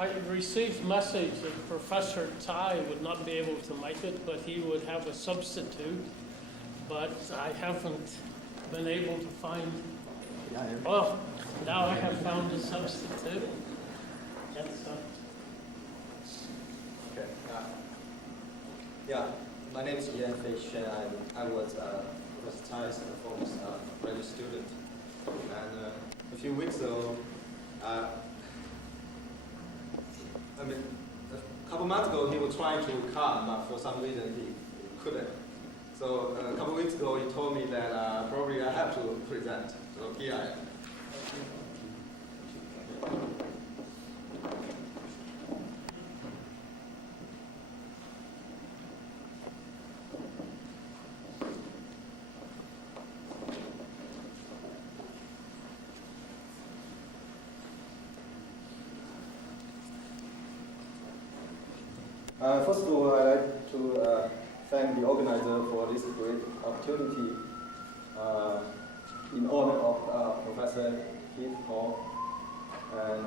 I received message that Professor Tsai would not be able to make it, but he would have a substitute. But I haven't been able to find. Well, now I have found a substitute. That's Okay. Yeah, my name is Yan Fei Shen. I was Professor Tsai's former graduate student. And a few weeks ago, a couple months ago, he was trying to come, but for some reason he couldn't. So a couple weeks ago, he told me that probably I have to present. So here I am. First of all, I'd like to thank the organizer for this great opportunity in honor of Professor Keith Hall. And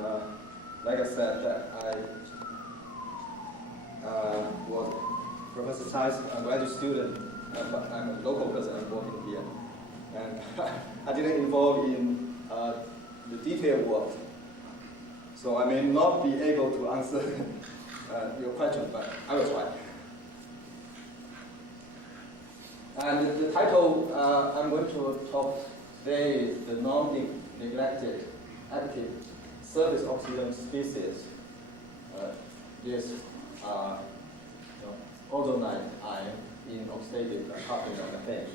like I said, that I was Professor Tsai's graduate student, but I'm a local person, I'm working here. And I didn't involve in the detailed work. So I may not be able to answer your question, but I will try. And the title I'm going to talk today is the non-neglected active surface oxygen species. This ozonide ion in oxidative carbon and methane.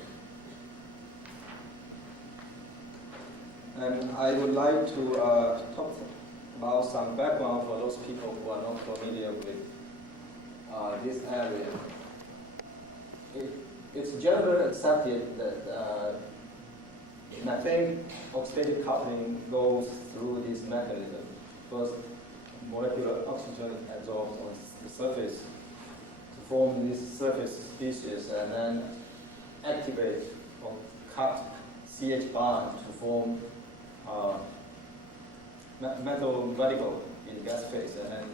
And I would like to talk about some background for those people who are not familiar with this area. It's generally accepted that methane oxidative coupling goes through this mechanism. First, molecular oxygen absorbs on the surface to form this surface species, and then activate or cut CH bond to form metal radical in gas phase, and then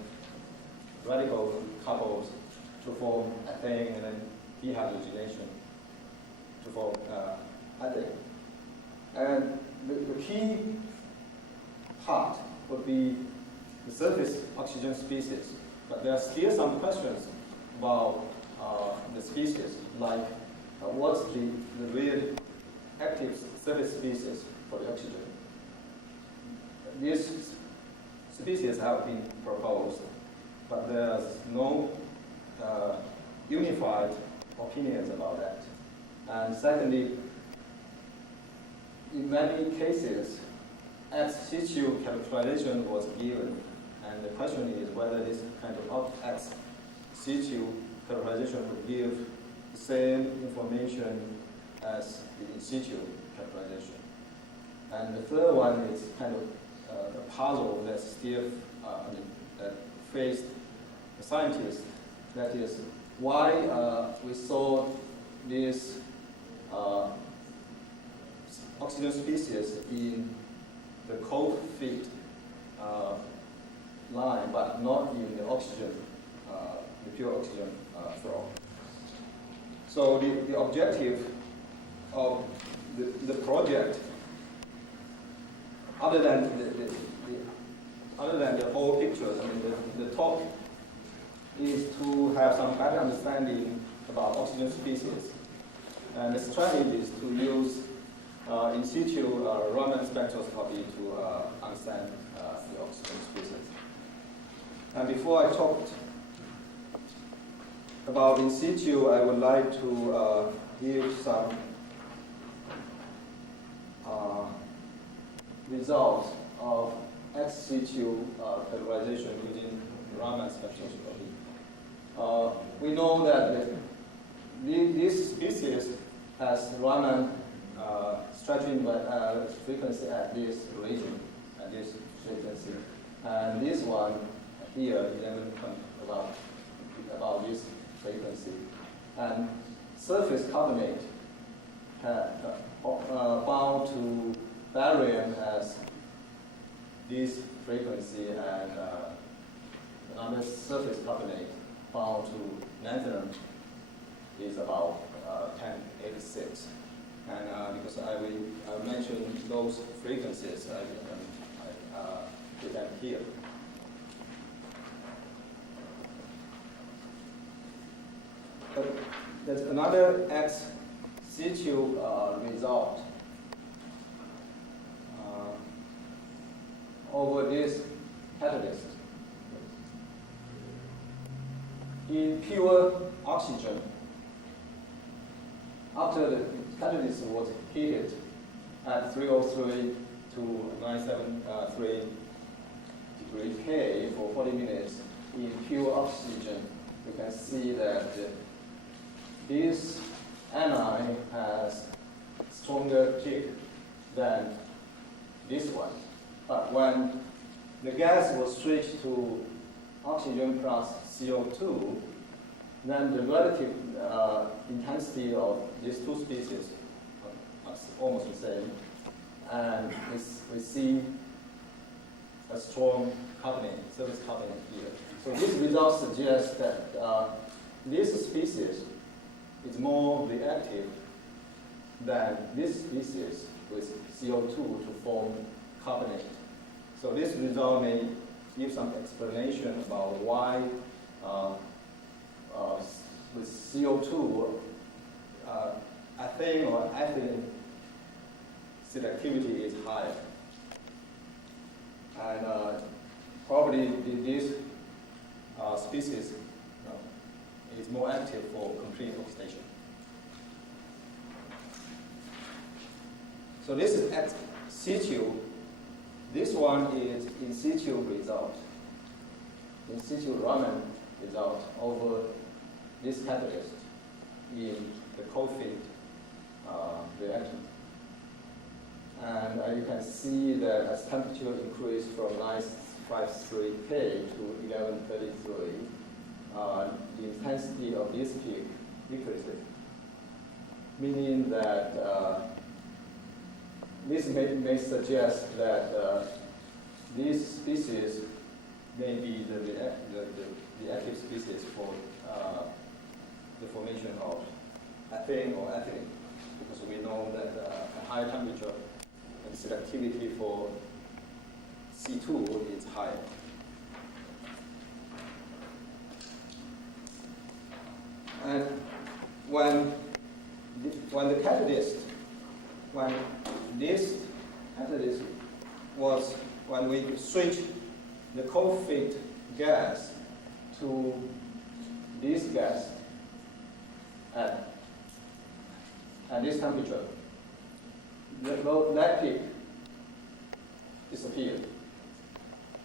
radical couples to form ethane, and then dehydrogenation to form ethane. And the key part would be the surface oxygen species, but there are still some questions about the species, like what's the real active surface species for the oxygen. These species have been proposed, but there's no unified opinions about that. And secondly, in many cases, ex situ characterization was given, and the question is whether this kind of ex situ characterization would give the same information as the in situ characterization. And the third one is kind of a puzzle that's still that faced the scientists. That is why we saw this oxygen species in the cold feed line, but not in the oxygen, the pure oxygen flow. So the objective of the project, other than the whole picture, I mean the talk, is to have some better understanding about oxygen species. And the strategy is to use in situ Raman spectroscopy to understand the oxygen species. And before I talked about in situ, I would like to give some results of ex situ categorization using Raman spectroscopy. We know that this species has Raman stretching frequency at this region, at this frequency. And this one here is about this frequency. And surface carbonate bound to barium has this frequency and another surface carbonate bound to lanthanum is about 1086. And because I will mention those frequencies, I put them here. But there's another ex situ result over this catalyst. In pure oxygen, after the catalyst was heated at 303 to 973 degree K for 40 minutes, in pure oxygen, you can see that this anion has stronger peak than this one. But when the gas was switched to oxygen plus CO2, then the relative intensity of these two species are almost the same. And we see a strong carbonate, surface carbonate here. So this result suggests that this species is more reactive than this species with CO2 to form carbonate. So this result may give some explanation about why with CO2, ethane or ethylene selectivity is higher. And probably this species is more active for complete oxidation. So this is ex situ. This one is in situ result. In situ Raman result over this catalyst in the cold feed reactant. And you can see that as temperature increased from 953 K to 1133, the intensity of this peak decreases, meaning that this may suggest that this species may be the active species for the formation of ethane or ethylene, because we know that a higher temperature and selectivity for C2 is higher. And when the catalyst, when this catalyst was, when we switch the cold feed gas to this gas at this temperature, that peak disappeared.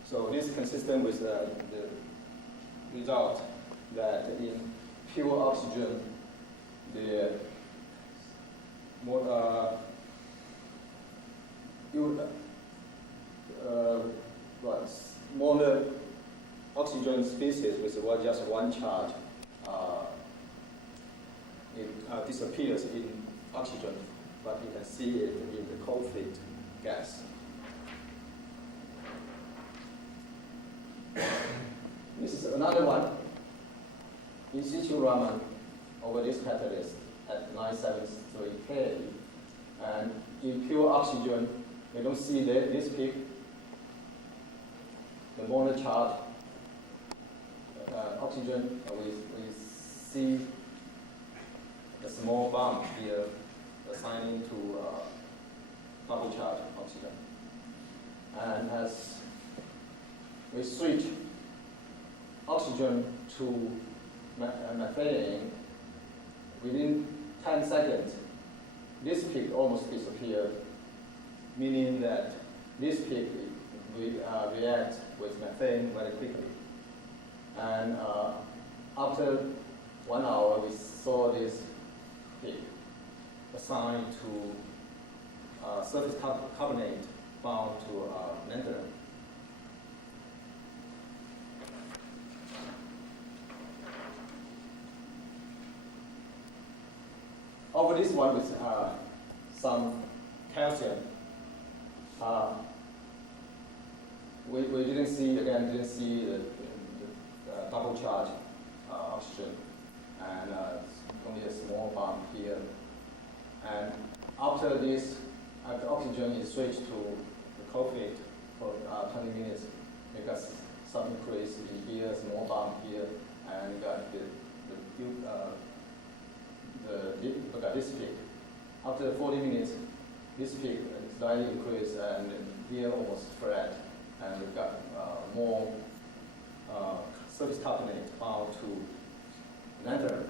So this is consistent with the result that in pure oxygen, the smaller oxygen species with just one charge, it disappears in oxygen, but you can see it in the cold feed gas. This is another one. In situ Raman over this catalyst at 973 K, and in pure oxygen, we don't see this peak. The molar charge oxygen, we see a small bump here assigning to double charge oxygen. And as we switch oxygen to methane, within 10 seconds, this peak almost disappeared, meaning that this peak reacts with methane very quickly. And after 1 hour, we saw this peak assigned to surface carbonate bound to lanthanum. Over this one with some calcium, we didn't see the double charge oxygen, and only a small bond here. And after this, after oxygen is switched to the cold feed for 20 minutes, you got some increase in here, small bump here, and you got this peak. After 40 minutes, this peak slightly increased, and here almost flat, and we've got more surface carbonate bound to methane.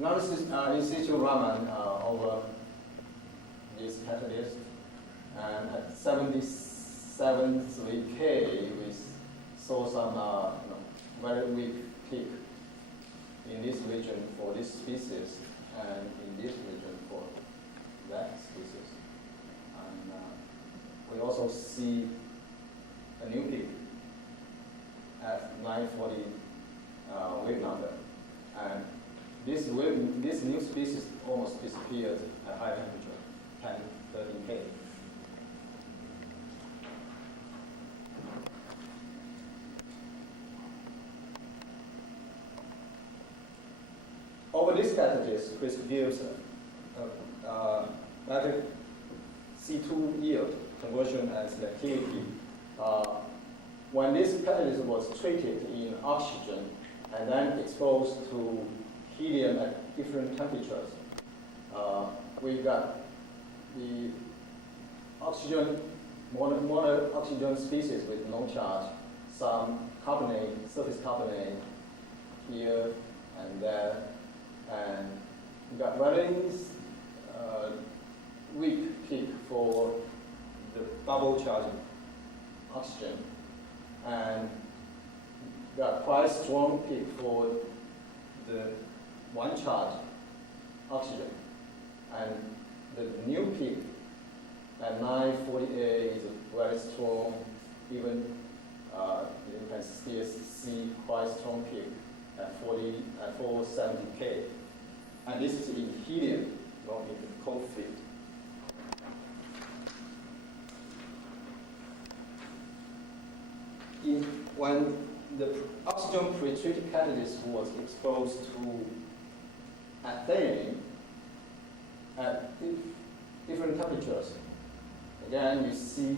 Now this is in situ Raman over this catalyst, and at 77 K we saw some very weak peak in this region for this species, and in this region for that species. And we also see a new peak at 940 wave number, and this new species almost disappeared at high temperature, 10, 13 K. Over this catalyst, which gives rapid C2 yield conversion and selectivity. When this catalyst was treated in oxygen and then exposed to helium at different temperatures, we got the oxygen, mono oxygen species with no charge, some carbonate, surface carbonate here and there, and we got very weak peak for the double charged oxygen, and got quite strong peak for the one charge oxygen, and the new peak at 948 is very strong. Even you can still see quite strong peak at 470 K, and this is in helium, not in the cold feed. When the oxygen pre-treated catalyst was exposed to ethane at different temperatures, again you see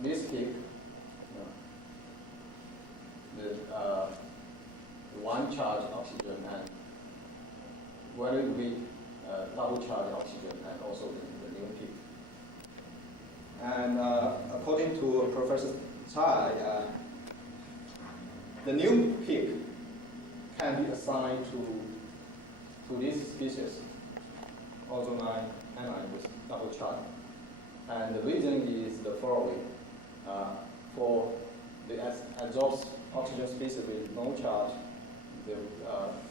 this peak, the one charge oxygen and very weak double charge oxygen, and also the new peak. And according to Professor Tsai, the new peak can be assigned to this species, ozonine anion with double charge. And the reason is the following. For the adsorbed oxygen species with no charge, the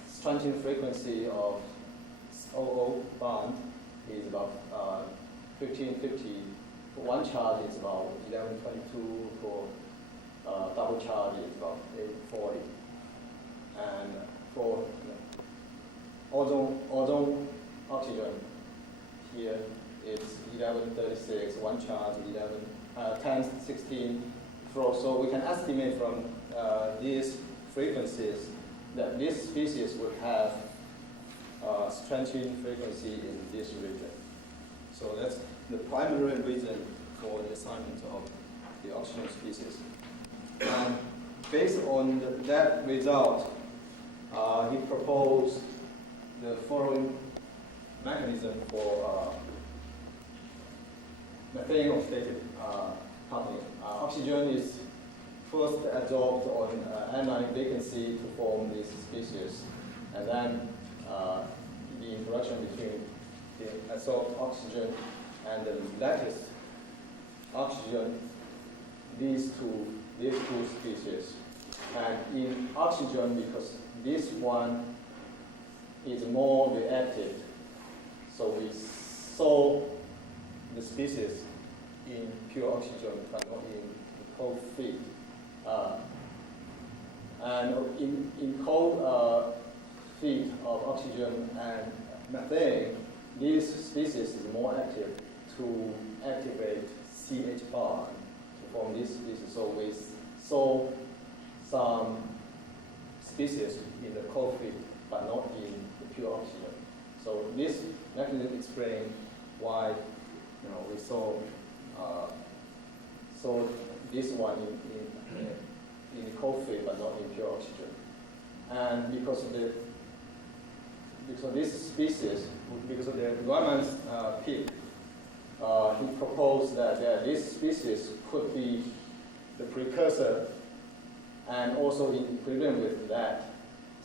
strengthening frequency of OO bond is about 1550. For one charge, it's about 1122. For double charge, it's about 840. And for ozone oxygen, here it's 1136. One charge, 1016. So we can estimate from these frequencies that this species would have strengthening frequency in this region. So that's the primary reason for the assignment of the oxygen species. And based on that result, he proposed the following mechanism for methane oxidative coupling. Oxygen is first adsorbed on anionic vacancy to form this species, and then the interaction between the adsorbed oxygen and the lattice oxygen leads to these two species. And in oxygen, because this one is more reactive, so we saw the species in pure oxygen, but not in cold feed. And in cold feed of oxygen and methane, this species is more active to activate CH bond to form this species. So we saw some species in the cold feed, but not in the pure oxygen. So this mechanism explains why we saw this one in cold feed, but not in pure oxygen. And because of this species, because of the Raman's peak, he proposed that this species could be the precursor and also in equilibrium with that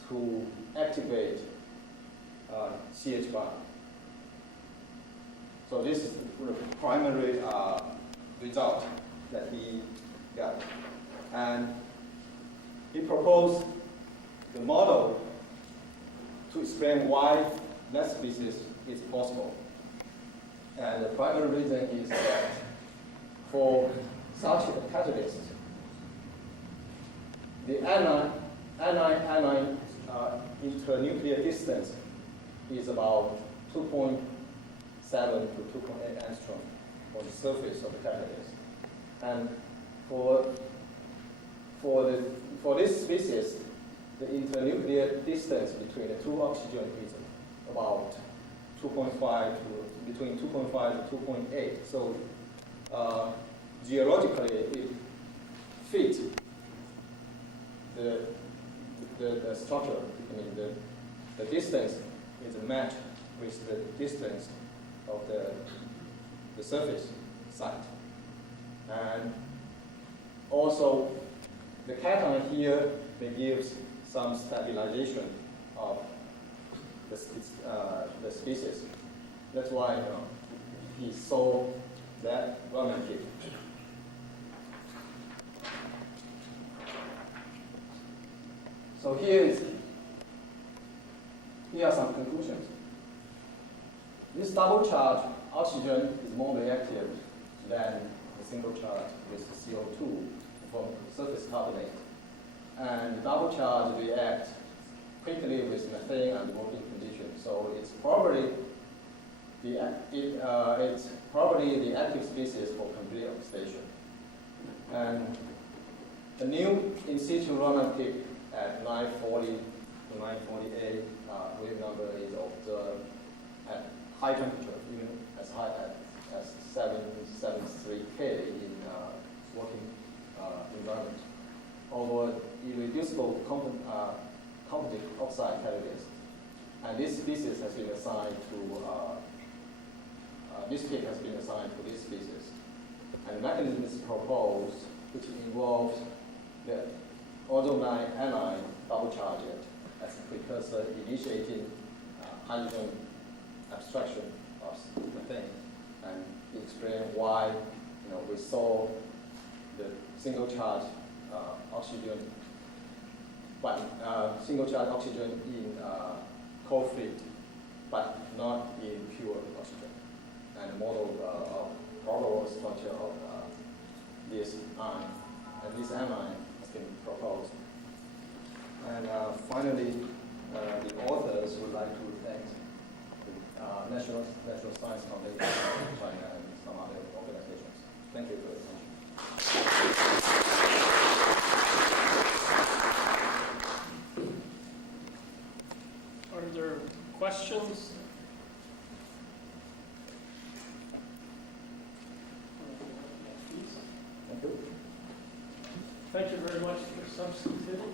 to activate CH bond. So this is the primary result that he got. And he proposed the model to explain why that species is possible. And the primary reason is that for such a catalyst, the anion internuclear distance is about 2.7 to 2.8 angstrom on the surface of the catalyst. And for this species, the internuclear distance between the two oxygen is about 2.5 to between 2.5 to 2.8. So geologically, it fits the structure. I mean, the distance is a match with the distance of the surface site. And also, the cation here may give some stabilization of the species. That's why he saw that Raman peak. So here are some conclusions. This double charge oxygen is more reactive than the single charge with the CO2 from surface carbonate. And double charge react quickly with methane and working conditions. So it's probably the active species for complete oxidation. And the new in situ Raman peak at 940 to 948 wave number is observed at high temperature, even as high as 773 K in working environment, over irreducible composite oxide catalyst. And this species has been assigned to, this peak has been assigned to this species. And the mechanism is proposed, which involves the anion double charge it as a precursor initiating hydrogen abstraction of methane. And explain why we saw the single charge oxygen, but single charge oxygen in cold feed, but not in pure oxygen. And the model of probable structure of this ion, and this anion has been proposed. And finally, the authors would like to thank the National Science Foundation of China and some other organizations. Thank you for your attention. Are there questions? Thank you. Thank you very much for substituting.